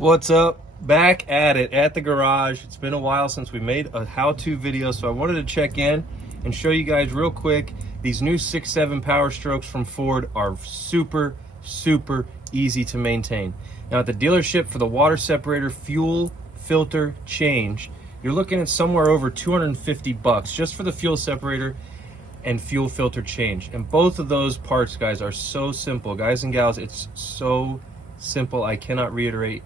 What's up? Back at it at the garage. It's been a while since we made a how-to video, so I wanted to check in and show you guys real quick. These new 6.7 Power Strokes from Ford are super easy to maintain. Now at the dealership, for the water separator fuel filter change, you're looking at somewhere over 250 bucks just for the fuel separator and fuel filter change. And both of those parts, guys, are so simple. Guys and gals, it's so simple. I cannot reiterate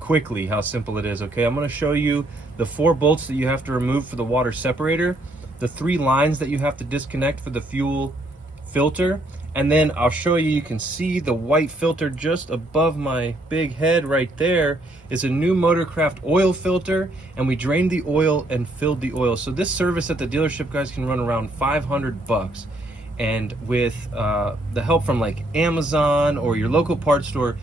quickly how simple it is. Okay, I'm going to show you the 4 bolts that you have to remove for the water separator, the 3 lines that you have to disconnect for the fuel filter, and then I'll show you, you can see the white filter just above my big head right there is a new Motorcraft oil filter, and we drained the oil and filled the oil. So this service at the dealership, guys, can run around 500 bucks. And with the help from like Amazon or your local parts store,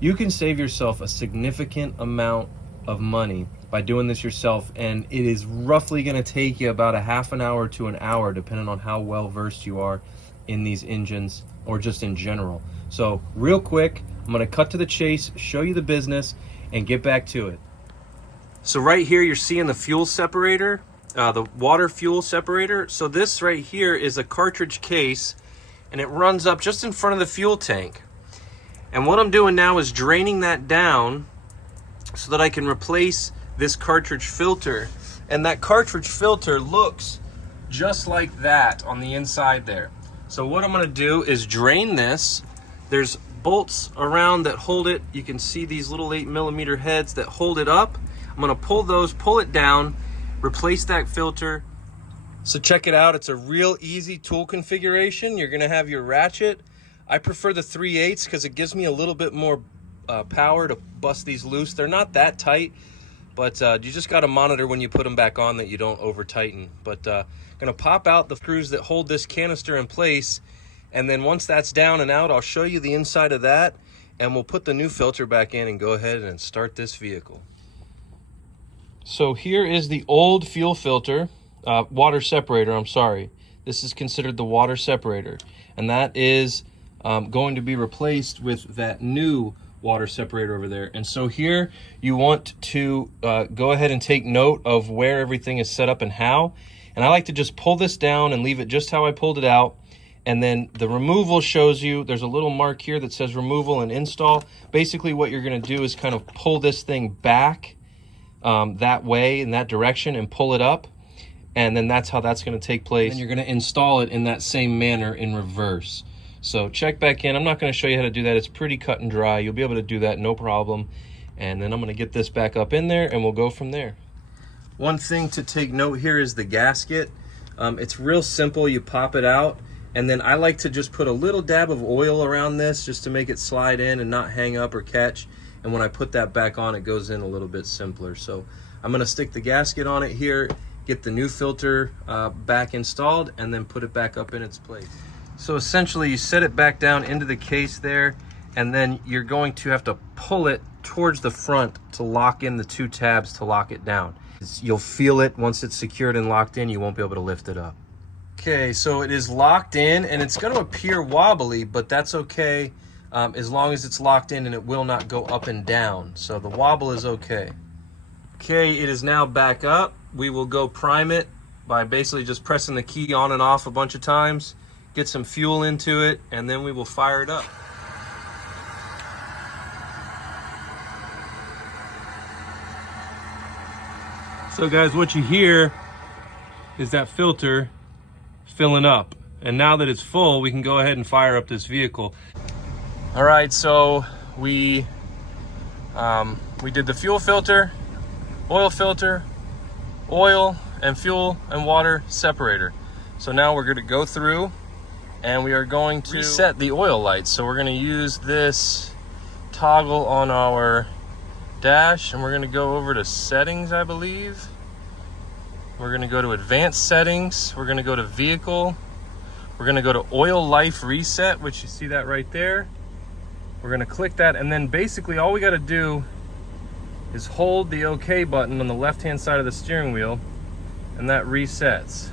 you can save yourself a significant amount of money by doing this yourself, and it is roughly going to take you about a half an hour to an hour depending on how well versed you are in these engines or just in general. So real quick, I'm going to cut to the chase, show you the business, and get back to it. So right here you're seeing the fuel separator, the water fuel separator. So this right here is a cartridge case, and it runs up just in front of the fuel tank. And what I'm doing now is draining that down so that I can replace this cartridge filter. And that cartridge filter looks just like that on the inside there. So what I'm gonna do is drain this. There's bolts around that hold it. You can see these little 8mm heads that hold it up. I'm gonna pull those, pull it down, replace that filter. So check it out, it's a real easy tool configuration. You're gonna have your ratchet. I prefer the 3/8 because it gives me a little bit more power to bust these loose. They're not that tight, but you just got to monitor when you put them back on that you don't over tighten. But gonna pop out the screws that hold this canister in place, and then once that's down and out, I'll show you the inside of that, and we'll put the new filter back in and go ahead and start this vehicle. So here is the old fuel filter, water separator, I'm sorry. This is considered the water separator, and that is going to be replaced with that new water separator over there. And so here you want to go ahead and take note of where everything is set up and how. And I like to just pull this down and leave it just how I pulled it out. And then the removal shows you, there's a little mark here that says removal and install. Basically what you're going to do is kind of pull this thing back that way, in that direction, and pull it up. And then that's how that's going to take place. And you're going to install it in that same manner in reverse. So check back in. I'm not going to show you how to do that. It's pretty cut and dry. You'll be able to do that no problem. And then I'm going to get this back up in there and we'll go from there. One thing to take note here is the gasket. It's real simple. You pop it out, and then I like to just put a little dab of oil around this just to make it slide in and not hang up or catch. And when I put that back on, it goes in a little bit simpler. So I'm going to stick the gasket on it here, get the new filter back installed, and then put it back up in its place. So essentially you set it back down into the case there, and then you're going to have to pull it towards the front to lock in the 2 tabs to lock it down. You'll feel it once it's secured and locked in. You won't be able to lift it up. Okay, so it is locked in, and it's going to appear wobbly, but that's okay as long as it's locked in, and it will not go up and down. So the wobble is okay. Okay, it is now back up. We will go prime it by basically just pressing the key on and off a bunch of times. Get some fuel into it, and then we will fire it up. So guys, what you hear is that filter filling up. And now that it's full, we can go ahead and fire up this vehicle. All right, so we did the fuel filter, oil filter, oil and fuel and water separator. So now we're gonna go through and we are going to reset the oil lights. So we're going to use this toggle on our dash, and we're going to go over to settings, I believe. We're going to go to advanced settings. We're going to go to vehicle. We're going to go to oil life reset, which you see that right there. We're going to click that, and then basically all we got to do is hold the OK button on the left hand side of the steering wheel, and that resets.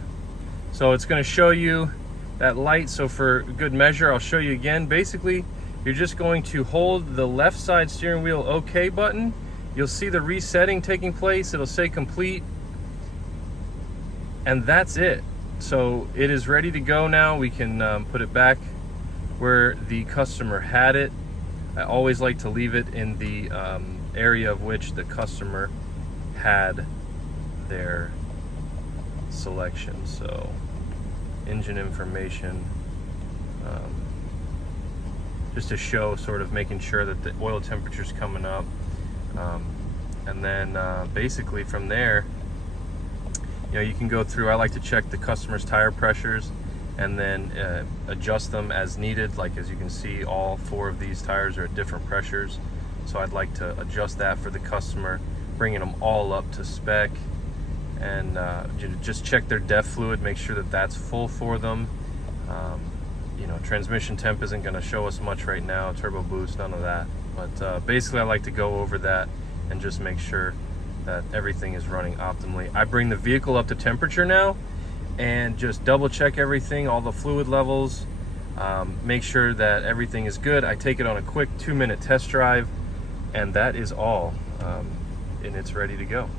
So it's going to show you that light. So for good measure, I'll show you again. Basically, you're just going to hold the left side steering wheel OK button. You'll see the resetting taking place. It'll say complete, and that's it. So it is ready to go now. We can put it back where the customer had it. I always like to leave it in the area of which the customer had their selection. So engine information, just to show, sort of making sure that the oil temperature's coming up. And then basically from there, you know, you can go through. I like to check the customer's tire pressures and then adjust them as needed. Like, as you can see, all 4 of these tires are at different pressures, so I'd like to adjust that for the customer, bringing them all up to spec. And just check their DEF fluid, make sure that that's full for them. You know, transmission temp isn't going to show us much right now, turbo boost, none of that. But basically I like to go over that and just make sure that everything is running optimally. I bring the vehicle up to temperature now and just double check everything, all the fluid levels, make sure that everything is good. I take it on a quick 2-minute test drive, and that is all, and it's ready to go.